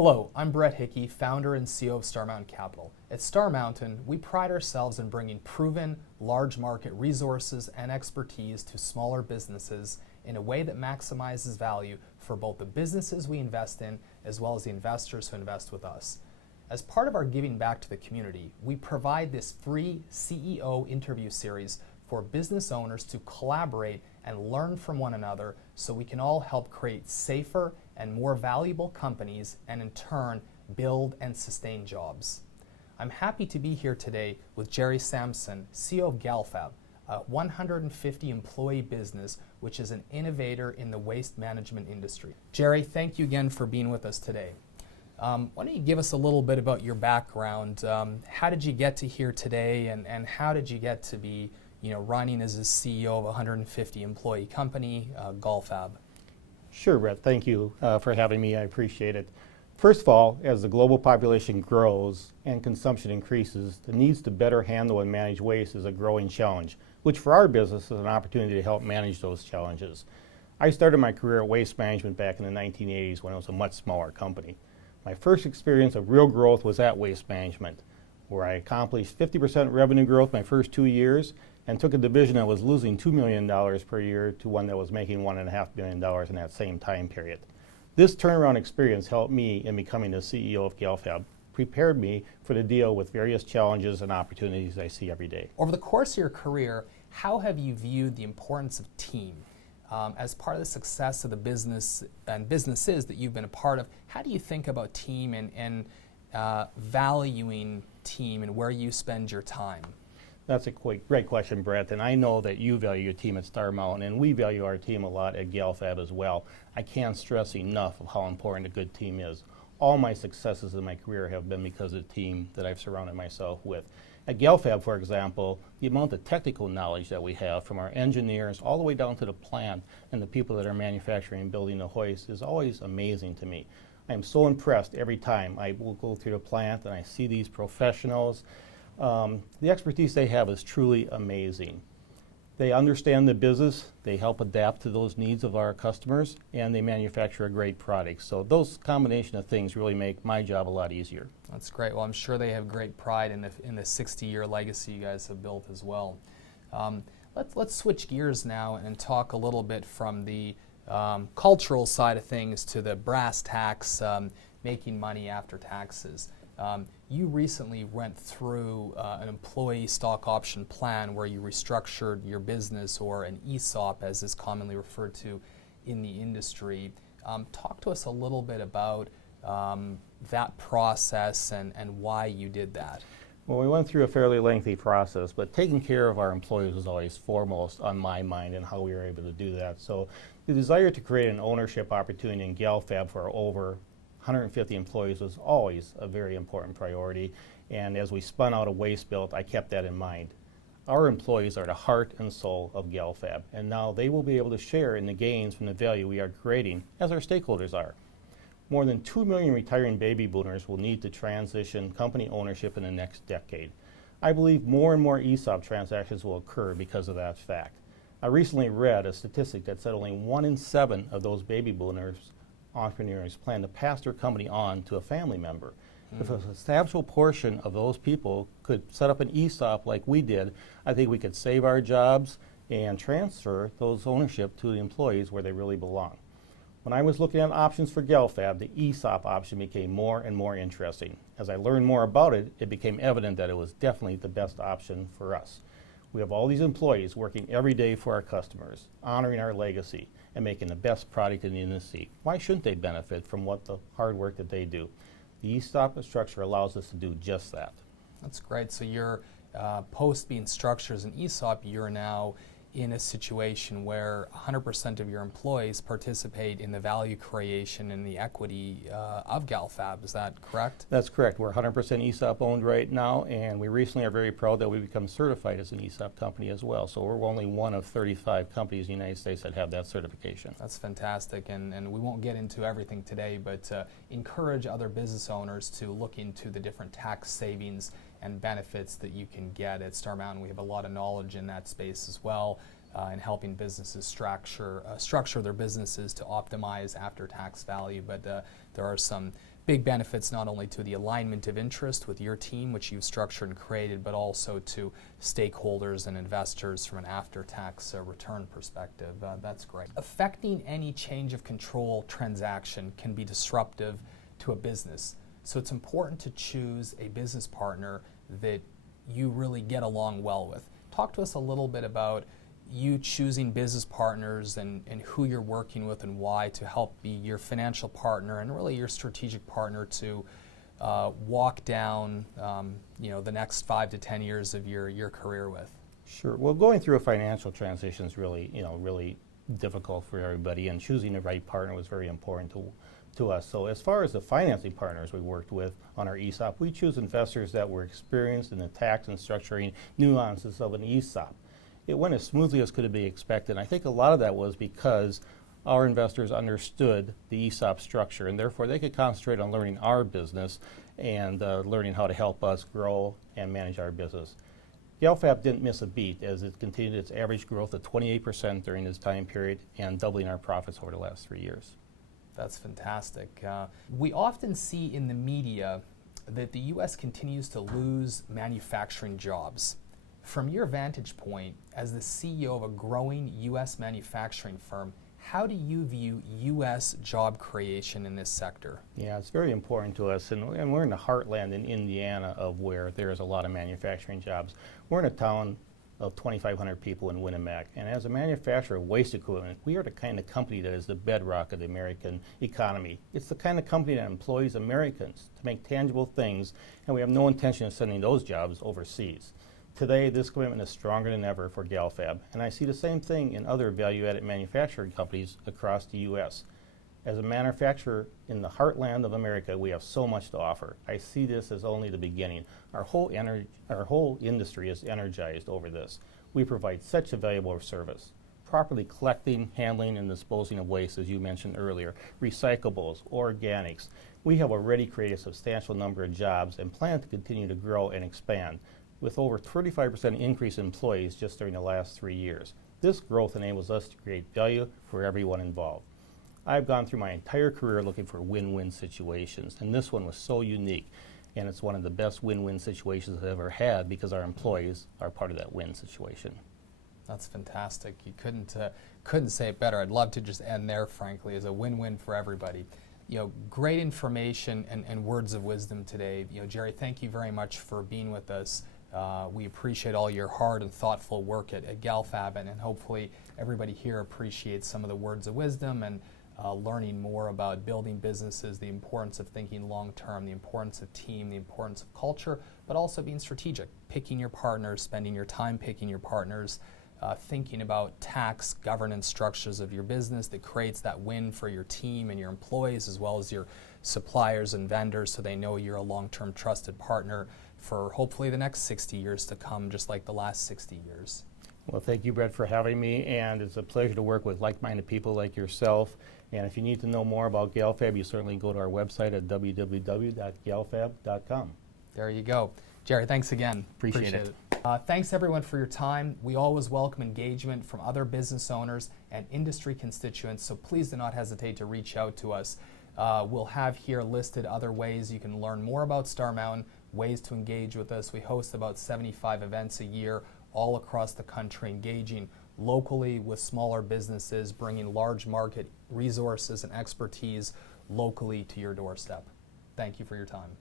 Hello, I'm Brett Hickey, founder and CEO of Star Mountain Capital. At Star Mountain, we pride ourselves in bringing proven, large market resources and expertise to smaller businesses in a way that maximizes value for both the businesses we invest in as well as the investors who invest with us. As part of our giving back to the community, we provide this free CEO interview series for business owners to collaborate and learn from one another so we can all help create safer and more valuable companies and in turn build and sustain jobs. I'm happy to be here today with Jerry Samson, CEO of Galfab, a 150 employee business which is an innovator in the waste management industry. Jerry, thank you again for being with us today. Why don't you give us a little bit about your background? How did you get to here today, and how did you get to be running as a CEO of a 150 employee company, Galfab? Sure, Brett. Thank you for having me. I appreciate it. First of all, as the global population grows and consumption increases, the needs to better handle and manage waste is a growing challenge, which for our business is an opportunity to help manage those challenges. I started my career at Waste Management back in the 1980s when it was a much smaller company. My first experience of real growth was at Waste Management, where I accomplished 50% revenue growth my first 2 years and took a division that was losing $2 million per year to one that was making $1.5 million in that same time period. This turnaround experience helped me in becoming the CEO of Galfab, prepared me for the deal with various challenges and opportunities I see every day. Over the course of your career, how have you viewed the importance of team? As part of the success of the business and businesses that you've been a part of, how do you think about team and valuing team and where you spend your time? That's a great question, Brett, and I know that you value your team at Star Mountain, and we value our team a lot at Galfab as well. I can't stress enough of how important a good team is. All my successes in my career have been because of the team that I've surrounded myself with. At Galfab, for example, the amount of technical knowledge that we have from our engineers all the way down to the plant and the people that are manufacturing and building the hoist is always amazing to me. I am so impressed every time I will go through the plant and I see these professionals. The expertise they have is truly amazing. They understand the business, they help adapt to those needs of our customers, and they manufacture a great product. So those combination of things really make my job a lot easier. That's great. Well, I'm sure they have great pride in the 60-year legacy you guys have built as well. Let's switch gears now and talk a little bit from the cultural side of things to the brass tacks, making money after taxes. You recently went through an employee stock option plan where you restructured your business, or an ESOP as is commonly referred to in the industry. Talk to us a little bit about that process and why you did that. Well, we went through a fairly lengthy process, but taking care of our employees was always foremost on my mind and how we were able to do that. So the desire to create an ownership opportunity in Galfab for over 150 employees was always a very important priority, and as we spun out of Waste Built, I kept that in mind. Our employees are the heart and soul of Galfab, and now they will be able to share in the gains from the value we are creating, as our stakeholders are. More than 2 million retiring baby boomers will need to transition company ownership in the next decade. I believe more and more ESOP transactions will occur because of that fact. I recently read a statistic that said only 1 in 7 of those baby boomers entrepreneurs plan to pass their company on to a family member. If a substantial portion of those people could set up an ESOP like we did, I think we could save our jobs and transfer those ownership to the employees where they really belong. When I was looking at options for Galfab, the ESOP option became more and more interesting. As I learned more about it, it became evident that it was definitely the best option for us. We have all these employees working every day for our customers, honoring our legacy, and making the best product in the industry. Why shouldn't they benefit from the hard work that they do? The ESOP structure allows us to do just that. That's great. So you're, post being structured as an ESOP, you're now in a situation where 100% of your employees participate in the value creation and the equity of Galfab. Is that correct? That's correct. We're 100% ESOP owned right now, and we recently are very proud that we become certified as an ESOP company as well. So we're only one of 35 companies in the United States that have that certification. That's fantastic, and we won't get into everything today, but encourage other business owners to look into the different tax savings and benefits that you can get at Star Mountain. We have a lot of knowledge in that space as well, in helping businesses structure their businesses to optimize after-tax value. But there are some big benefits not only to the alignment of interest with your team, which you've structured and created, but also to stakeholders and investors from an after-tax return perspective. That's great. Affecting any change of control transaction can be disruptive to a business. So it's important to choose a business partner that you really get along well with. Talk to us a little bit about you choosing business partners and who you're working with and why to help be your financial partner and really your strategic partner to walk down the next 5 to 10 years of your career with. Sure. Well, going through a financial transition is really difficult for everybody, and choosing the right partner was very important to us. So as far as the financing partners we worked with on our ESOP, we choose investors that were experienced in the tax and structuring nuances of an ESOP. It went as smoothly as could be expected. I think a lot of that was because our investors understood the ESOP structure, and therefore they could concentrate on learning our business and learning how to help us grow and manage our business. Galfab didn't miss a beat as it continued its average growth of 28% during this time period and doubling our profits over the last 3 years. That's fantastic. We often see in the media that the U.S. continues to lose manufacturing jobs. From your vantage point, as the CEO of a growing U.S. manufacturing firm, how do you view U.S. job creation in this sector? Yeah, it's very important to us, and we're in the heartland in Indiana of where there's a lot of manufacturing jobs. We're in a town of 2,500 people in Winwin, and as a manufacturer of waste equipment, we are the kind of company that is the bedrock of the American economy. It's the kind of company that employs Americans to make tangible things, and we have no intention of sending those jobs overseas. Today, this commitment is stronger than ever for Galfab, and I see the same thing in other value-added manufacturing companies across the U.S. As a manufacturer in the heartland of America, we have so much to offer. I see this as only the beginning. Our whole industry is energized over this. We provide such a valuable service. Properly collecting, handling, and disposing of waste, as you mentioned earlier, recyclables, organics. We have already created a substantial number of jobs and plan to continue to grow and expand, with over 35% increase in employees just during the last 3 years. This growth enables us to create value for everyone involved. I've gone through my entire career looking for win-win situations, and this one was so unique, and it's one of the best win-win situations I've ever had because our employees are part of that win situation. That's fantastic. You couldn't say it better. I'd love to just end there, frankly, as a win-win for everybody. Great information and words of wisdom today. Jerry, thank you very much for being with us. We appreciate all your hard and thoughtful work at Galfab, and hopefully everybody here appreciates some of the words of wisdom and learning more about building businesses, the importance of thinking long-term, the importance of team, the importance of culture, but also being strategic, picking your partners, spending your time picking your partners, thinking about tax governance structures of your business that creates that win for your team and your employees as well as your suppliers and vendors so they know you're a long-term trusted partner for hopefully the next 60 years to come, just like the last 60 years. Well, thank you, Brett, for having me, and it's a pleasure to work with like-minded people like yourself. And if you need to know more about Galfab, you certainly go to our website at www.galfab.com. There you go. Jerry, thanks again. Appreciate it. Thanks, everyone, for your time. We always welcome engagement from other business owners and industry constituents, so please do not hesitate to reach out to us. We'll have here listed other ways you can learn more about Star Mountain, ways to engage with us. We host about 75 events a year all across the country, engaging locally with smaller businesses, bringing large market resources and expertise locally to your doorstep. Thank you for your time.